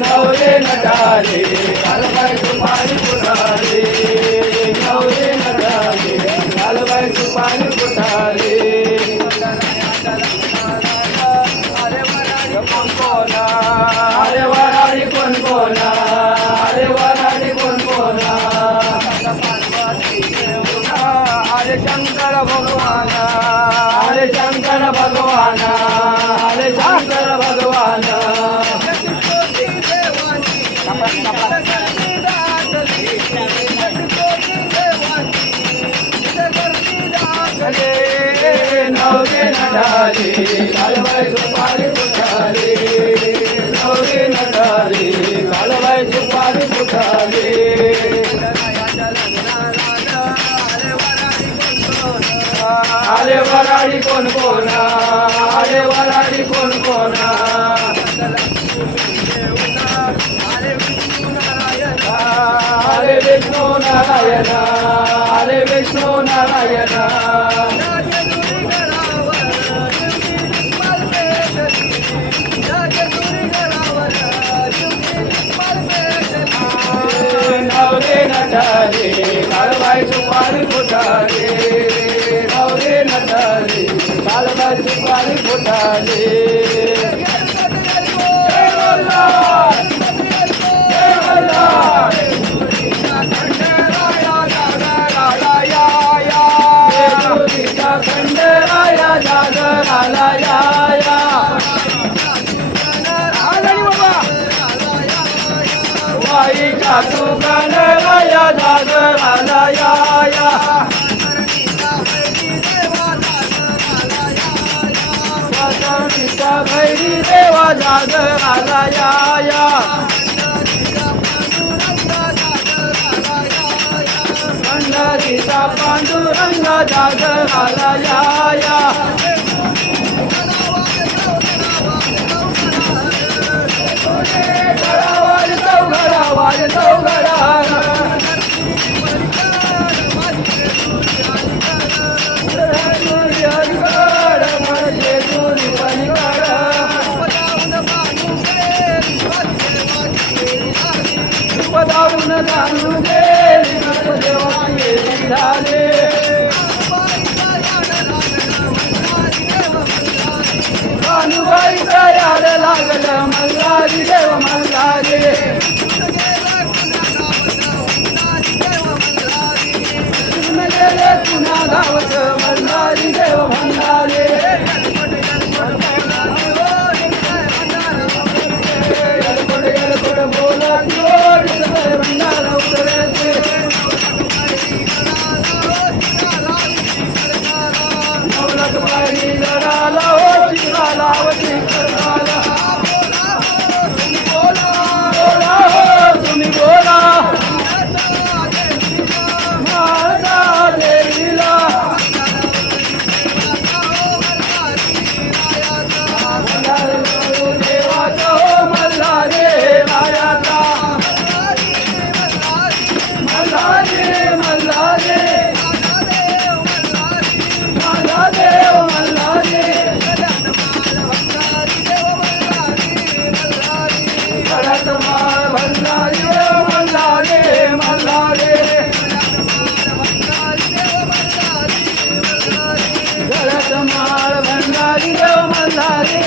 नवरे नटाले कालबाई सुपारी फुटाले नवरे नटाले कालबाई सुपारी फुटाले अरे वराडी कोण कोणा अरे वराडी कोण कोणा अरे शंकर भगवान अरे शंकर भगवान अरे शंकर भगवान नवरे नटाले कालबाई सुपारी फुटाले नवरे नटाले कालबाई सुपारी फुटाले अरे वराडी कोण कोणा अरे वराडी कोण कोणा अरे विष्णू नारायण अरे विष्णू नारायण नवरे नटाले कालबाई सुपारी फुटाले नवरे नटाले कालबाई सुपारी फुटाले जय मल्हार जय मल्हार जेजुरीचा खंडेराया जागराला या वाईचा सुगंधराया जागराला या वासंतीचा भैरी देवा जागराला या पंढरीचा पांडुरंग जागराला या पदावून जाणून गेली देवाचे झाले भानुबाईचा याड लागलं मल्हारी देव मल्हारी गेले पुन्हा गावत मल्हारी देव मल्हारी तुम्ही बोला माझा देवीला देवाचा हो मल्हारी मायाचा मल्हारी मल्हारी माझा देव मल्हारी भरत माळ भंडारी देव मल्हारी मल्हारी भरत माळ भंडारी देव मल्हारी